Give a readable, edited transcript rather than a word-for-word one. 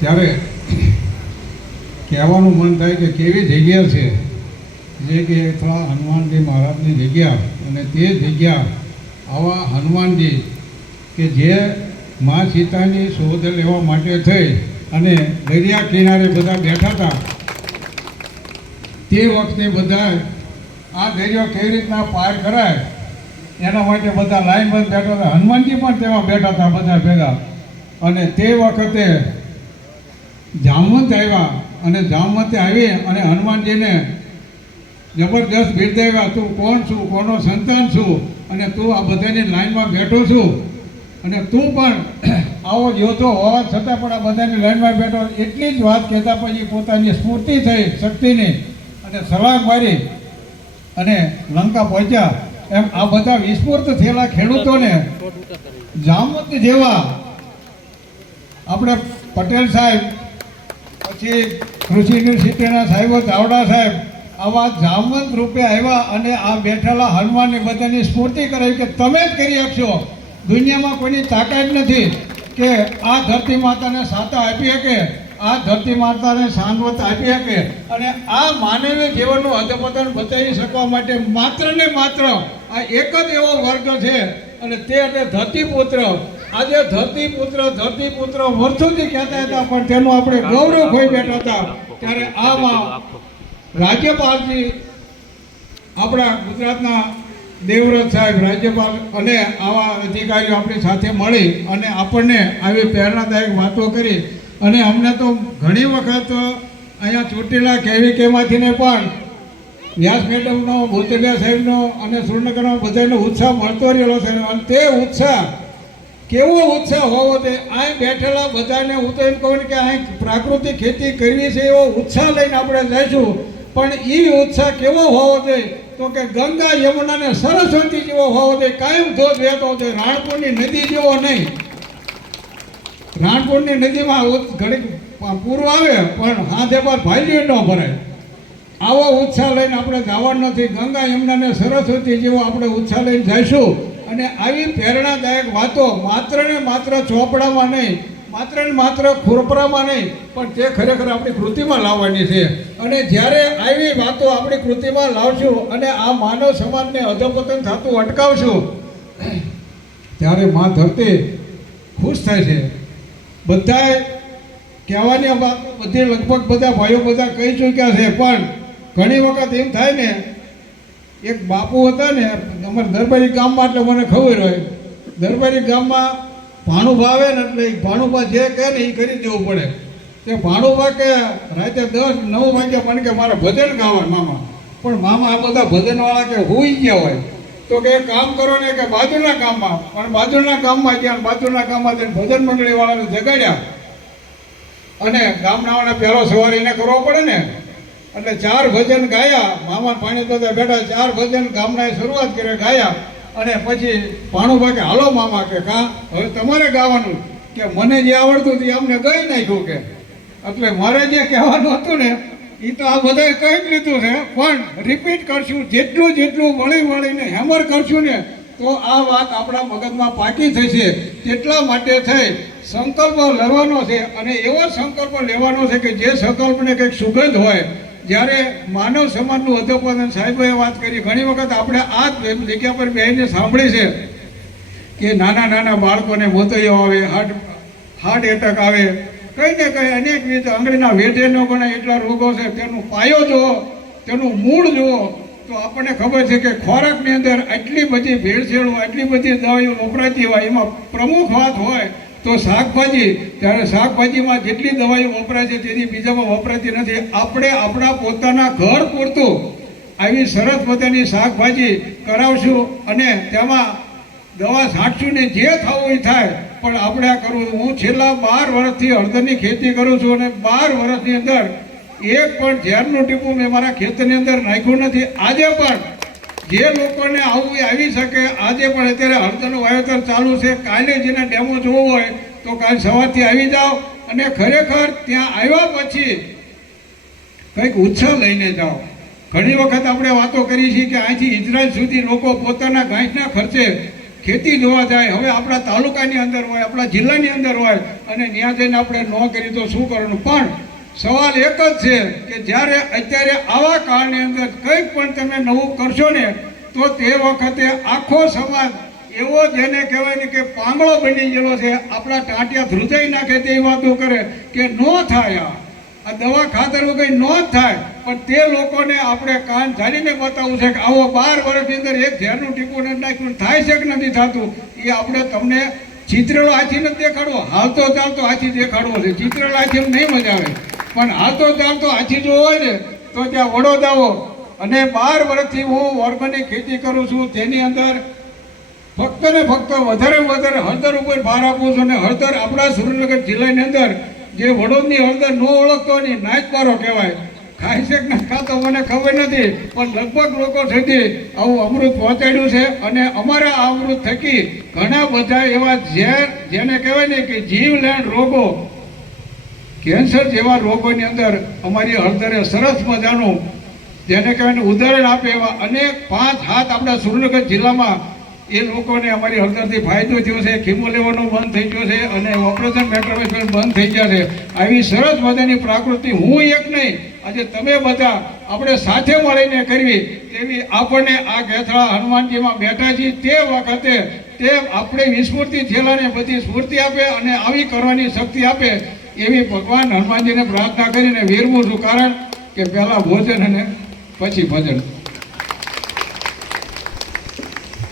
ત્યારે કહેવાનું મન થાય કે કેવી જગ્યા છે જે કે થોડા હનુમાનજી મહારાજની જગ્યા, અને તે જગ્યા આવા હનુમાનજી કે જે મા સીતાની શોધ લેવા માટે થઈ અને દરિયા કિનારે બધા બેઠા હતા, તે વખતે બધા આ દરિયો કેવી રીતના પાર કરાય એના માટે બધા લાઈનબંધ બેઠા હતા. હનુમાનજી પણ તેમાં બેઠા હતા બધા ભેગા. અને તે વખતે જામવંત આવ્યા અને જામવંતે આવી અને હનુમાનજીને જબરદસ્ત બિરદાવ્યા, તું કોણ છું, કોનો સંતાન છું, અને તું આ બધાની લાઈનમાં બેઠો છું, અને તું પણ આવો યોદ્ધો હોવા છતાં પણ આ બધાની લાઈનમાં બેઠો. એટલી જ વાત કહેતા પછી પોતાની સ્ફૂર્તિ થઈ શક્તિની અને સલાહ મારી અને લંકા પહોંચ્યા. એમ આ બધા વિસ્ફૂર્ત થયેલા ખેડૂતોને જામવંત જેવા આપણે પટેલ સાહેબ, પછી કૃષિ યુનિવર્સિટીના સાહેબો ચાવડા સાહેબ આવા જામવંત રૂપે આવ્યા અને આ બેઠેલા હનુમાનની બધાની સ્ફૂર્તિ કરાવી કે તમે જ કરી શકશો. દુનિયામાં કોઈની તાકાત નથી કે આ ધરતી માતાને સાતા આપી શકે, આ ધરતી માતાને સાંત્વત આપી શકે, અને આ માનવીય જીવનનું અધપતન બચાવી શકવા માટે માત્ર ને માત્ર આ એક જ એવો વર્ગ છે, અને તે એટલે ધરતીપુત્ર. આજે ધરતીપુત્ર વર્ષોથી કહેતા હતા, પણ તેનું આપણે ગૌરવ ખોઈ બેઠા હતા. ત્યારે આમાં રાજ્યપાલજી, આપણા ગુજરાતના દેવવ્રત સાહેબ રાજ્યપાલ અને આવા અધિકારીઓ આપણી સાથે મળી અને આપણને આવી પ્રેરણાદાયક વાતો કરી. અને અમને તો ઘણી વખત અહીંયા ચોટીલા કેવીકેમાંથીને પણ વ્યાસ મેડમનો, ભૂતલિયા સાહેબનો અને સુરનગરનો બધાનો ઉત્સાહ મળતો રહેલો છે. અને તે ઉત્સાહ કેવો ઉત્સાહ હોવો જોઈએ, અહીં બેઠેલા બધાને હું તો એમ કહું કે અહીં પ્રાકૃતિક ખેતી કરવી છે એવો ઉત્સાહ લઈને આપણે જઈશું, પણ એ ઉત્સાહ કેવો હોવો જોઈએ તો કે ગંગા, યમુના ને સરસ્વતી જેવો હોવો જોઈએ, કાયમ ધોધ વહેતો જોઈએ, રાણપુરની નદી જેવો નહીં. રાણપુરની નદીમાં ઘડીક પૂર આવે પણ હાથે પર ભાઈલી ન ભરાય. આવો ઉત્સાહ લઈને આપણે જવાનું નથી. ગંગા, યમુના ને સરસ્વતી જેવો આપણે ઉત્સાહ લઈને જઈશું. અને આવી પ્રેરણાદાયક વાતો માત્ર ને માત્ર ચોપડામાં નહીં, માત્ર ને માત્ર ખોરપરામાં નહીં, પણ તે ખરેખર આપણી કૃતિમાં લાવવાની છે. અને જ્યારે આવી વાતો આપણી કૃતિમાં લાવશું અને આ માનવ સમાજને અધપતન થતું અટકાવશું, ત્યારે મા ધરતી ખુશ થાય છે. બધાએ કહેવાની વાતો બધી લગભગ બધા ભાઈઓ બધા કહી ચૂક્યા છે, પણ ઘણી વખત એમ થાય ને, એક બાપુ હતા ને અમારા દરબારી ગામમાં, એટલે મને ખબર હોય, દરબારી ગામમાં ભાણુભા આવે ને એટલે ભાણુભા જે કહે ને એ કરી દેવું પડે. તે ભાણુભા કે રાતે 10-9 વાગ્યા પણ કે મારે ભજન ગાવા મામા, પણ મામા આ બધા ભજનવાળા કે હોઈ ગયા હોય તો કે કામ કરો ને કે બાજુના ગામમાં, પણ બાજુના ગામમાં ગયા, બાજુના ગામમાં જઈને ભજન મંડળીવાળાને જગાડ્યા અને ગામનાવાળા પહેલો સવારે એને કરવો પડે ને, એટલે 4 ભજન ગાયા. મામા પાણી બધા બેઠા, 4 ભજન ગામનાએ શરૂઆત કરી ગાયા. અને પછી ભાણુભા કે હાલો મામા કે હવે તમારે ગાવાનું, કે મને જે આવડતું હતું અમને ગઈ નાખ્યું કે, એટલે મારે જે કહેવાનું હતું ને એ તો આ બધાએ કહી જ લીધું છે, પણ રિપીટ કરશું, જેટલું વળીને હેમર કરશું ને તો આ વાત આપણા મગજમાં પાકી થશે. તેટલા માટે થઈ સંકલ્પ લેવાનો છે, અને એવો સંકલ્પ લેવાનો છે કે જે સંકલ્પને કંઈક સુગંધ હોય. જ્યારે માનવ સમાજનું અધોપતન સાહેબોએ વાત કરી, ઘણી વખત આપણે આ જગ્યા પર બેસીને સાંભળી છે કે નાના નાના બાળકોને મોતૈયો આવે, હાર્ટ એટેક આવે, કંઈ ને કંઈ અનેકવિધ આંગળીના વેઢેનો ગણાય એટલા રોગો છે. તેનું પાયો જુઓ, તેનું મૂળ જુઓ તો આપણને ખબર છે કે ખોરાકની અંદર આટલી બધી ભેળસેળ હોય, આટલી બધી દવાઈઓ વપરાતી હોય, એમાં પ્રમુખ વાત હોય તો શાકભાજી. ત્યારે શાકભાજીમાં જેટલી દવાઈઓ વપરાય છે તેની બીજામાં વપરાતી નથી. આપણે આપણા પોતાના ઘર પૂરતું આવી સરસ મજાની શાકભાજી કરાવશું અને તેમાં દવા છાંટશું ને જે થવું એ થાય, પણ આપણે આ કરવું. હું છેલ્લા 12 વર્ષથી હળદરની ખેતી કરું છું અને 12 વર્ષની અંદર એક પણ ઝેરનું ટીપું મેં મારા ખેતરની અંદર નાખ્યું નથી. આજે પણ જે લોકોને આવું આવી શકે, આજે પણ અત્યારે હળદરનું વાવેતર ચાલુ છે. કાલે જેને ડેમો જોવો હોય તો કાલે સવારથી આવી જાઓ, અને ખરેખર ત્યાં આવ્યા પછી કંઈક ઉત્સાહ લઈને જાઓ. ઘણી વખત આપણે વાતો કરી છીએ કે અહીંથી ઇઝરાયલ સુધી લોકો પોતાના ઘાસના ખર્ચે ખેતી જોવા જાય, હવે આપણા તાલુકાની અંદર હોય, આપણા જિલ્લાની અંદર હોય અને ત્યાં જઈને આપણે ન કરી તો શું કરવાનું. પણ સવાલ એક જ છે કે જ્યારે અત્યારે આવા કાળની અંદર કંઈક પણ તમે નવું કરશો ને તો તે વખતે આખો સમાજ એવો જેને કહેવાય ને કે પાંગળો બની ગયેલો છે, આપણા ટાંટિયા ધ્રુજાઈ નાખે તેવી વાતો કરે કે ન થાય, આ દવા ખાતર વગર ન જ થાય. પણ તે લોકોને આપણે કાન ઝાડીને બતાવવું છે કે આવો 12 વર્ષની અંદર એક ઝેરનું ટીપું નથી નાખ્યું, થાય છે કે નથી થતું. એ આપણે તમને ચિત્રેલો આછી નથી દેખાડવો, હાલતો ચાલતો આછી દેખાડવો છે. ચિત્રેલો આછી નહીં મજા આવે, પણ હાલતો ચાલતો આછી જો હોય ને તો ત્યાં વડોદરાઓ. અને 12 વર્ષથી હું ઓર્ગેનિક ખેતી કરું છું, તેની અંદર ફક્ત ને ફક્ત વધારે હળદર ઉપર ભાર આપું છું. અને હળદર આપણા સુરેન્દ્રનગર જિલ્લાની અંદર જે વડોદની હળદર ન ઓળખતો નહીં નાચપારો કહેવાય, ખાય છે કે નથી ખાતો મને ખબર નથી, પણ લગભગ લોકો સુધી આવું અમૃત પહોંચાડ્યું છે. અને અમારા આ અમૃત થકી ઘણા બધા એવા ઝેર જેને કહેવાય ને કે જીવલેણ રોગો, કેન્સર જેવા રોગોની અંદર અમારી હળદરે સરસ મજાનું જેને કહેવાય ઉદાહરણ આપે એવા અનેક 5 હાથ આપણા સુરેન્દ્રનગર જિલ્લામાં એ લોકોને અમારી હળદરથી ફાયદો થયો છે. ખીમો લેવાનો બંધ થઈ ગયો છે અને ઓપરેશન મેટ્રોવેશન બંધ થઈ ગયા છે. આવી સરસ મજાની પ્રાકૃતિ હું એક નહીં, આજે તમે બધા આપણે સાથે મળીને કરવી તેવી આપણને આ ગેથળા હનુમાનજીમાં બેઠા છીએ તે વખતે તે આપણે વિસ્ફૂર્તિ થયેલાને બધી સ્ફૂર્તિ આપે અને આવી કરવાની શક્તિ આપે એવી ભગવાન હનુમાનજીને પ્રાર્થના કરીને વિરમું છું. કારણ કે પહેલાં ભોજન અને પછી ભજન.